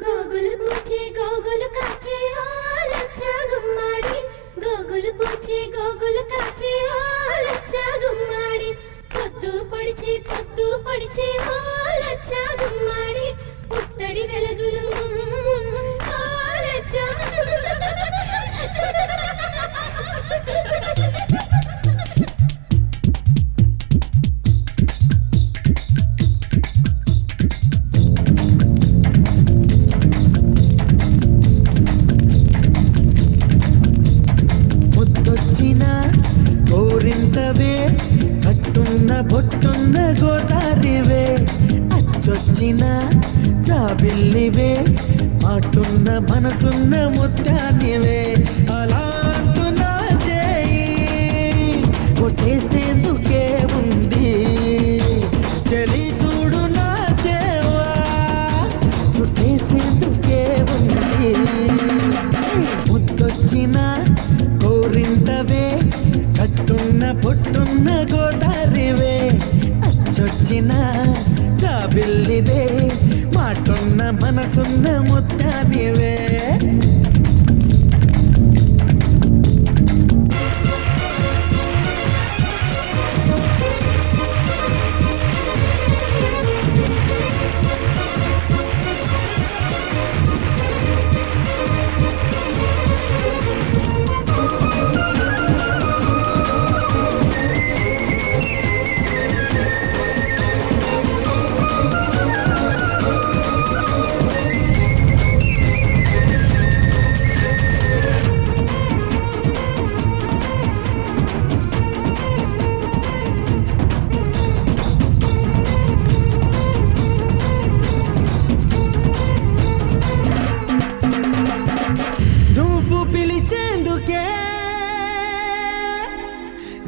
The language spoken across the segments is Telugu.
గోగులు పూచే గోగులు కాచే ఓ లచ్చ గుమ్మాడి గోగులు పూచే గోగులు కాచే ఓ లచ్చ గుమ్మాడి పొద్దు పొడిచే ఓ లచ్చ గుమ్మాడి పుత్తడి వెలుగులు ఓ లచ్చ కోరింతవే కట్టున్న బొట్టున్న గోదారివే అచ్చొచ్చిన జాబిల్లివే మాటున్న మనసున్న ముత్యానివే అలా అంటున్నా చేయి కొట్టేసేందుకే ఉంది చెలి చూడు నా చేవా చుట్టేసేందుకే ఉంది ముద్దొచ్చిన కోరింతవే కట్టున్న పొట్టున్న గోదారివే అచ్చొచ్చిన జాబిల్లివే మాటున్న మనసున్న ముత్యానివే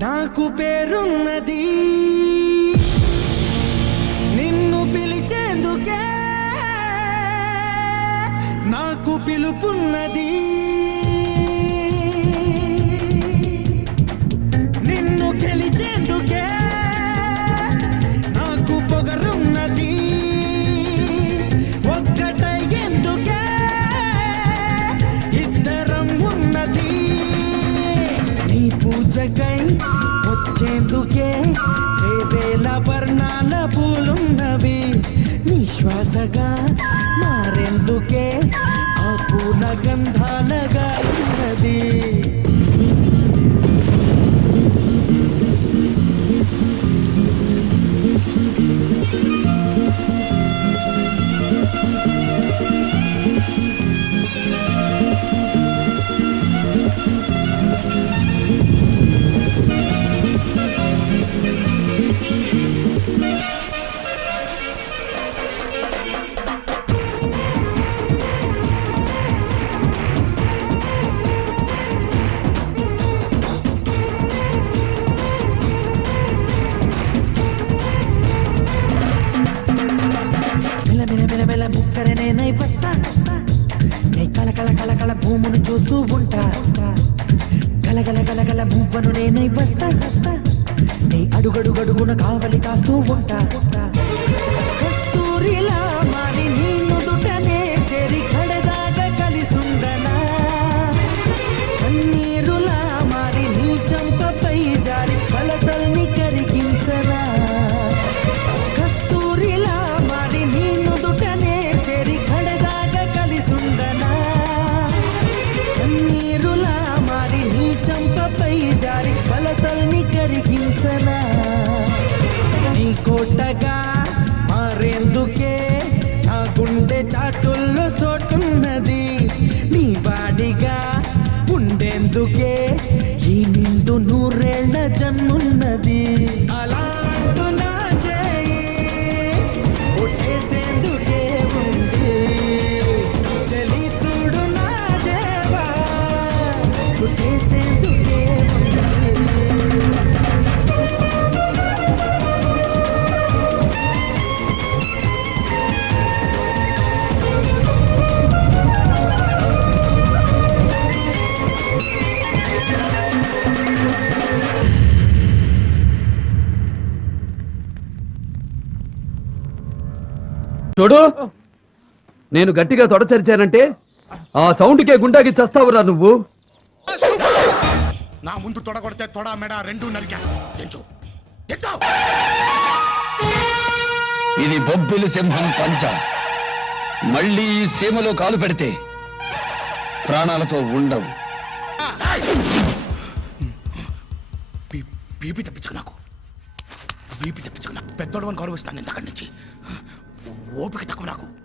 నాకు పేరున్నది నిన్ను పిలిచేందుకే నాకు పిలుపున్నది నిన్ను గెలిచేందుకే నాకు పొగరున్నది ఒక్కటయ్యేందుకే ఇద్దరం ఉన్నది నీ పూజకై వచ్చేందుకే వేవేల వర్ణాల పూలున్నవి నీ శ్వాసగా మారేందుకే ఆ పూల గంధాలగా ఉన్నది మెల ముక్కర నేనై వస్తా నీ కళ భూమును చూస్తూ ఉంటా గలగల మువ్వను నేనై వస్తా నీ అడుగడుగడుగున కావలి కాస్తూ ఉంటా కస్తూరిలా మారి నీ నుదుటనే చేరి కడదాగా కలిసుండనా కన్నీరులా మారి నీ చంపపై జారి కలతల్ని కరిగించరా కస్తూరిలా మారి నీ నుదుటనే చేరి కడదాగా కలిసుండనా కన్నీరులా మారి నీ చంపపై జారి కలతల్ని కరిగించనా నీ కోటగా మారేందుకే నా గుండె చాటుల్లో చోటున్నది నీ వాడిగా ఉండేందుకే ఈ నిండు నూరేళ్ల జన్మున్నది అలా అంటున్నా చేయి ఒట్టేసేందుకే ఉంది చలి చూడు నా దేవా చుట్టేసేందుకే ఉంది చూడు, నేను గట్టిగా తొడచరిచానంటే ఆ సౌండ్కే గుండాకి చస్తావురా నువ్వు. నా ముందు తొడగొడితే తొడ మెడ రెండు నరికా. తెంచు తెంచు. ఇది బొబ్బిలి సింహం పంచ. మళ్ళీ ఈ సీమలో కాలు పెడితే ప్రాణాలతో ఉండవు. బీపీ తెప్పించకు నాకు. బీపీ తెప్పించకు నాకు. పెద్దోడు అని గౌరవిస్తాను ఇంతకడి నుంచి. ఓపిక తక్కువ నాకు.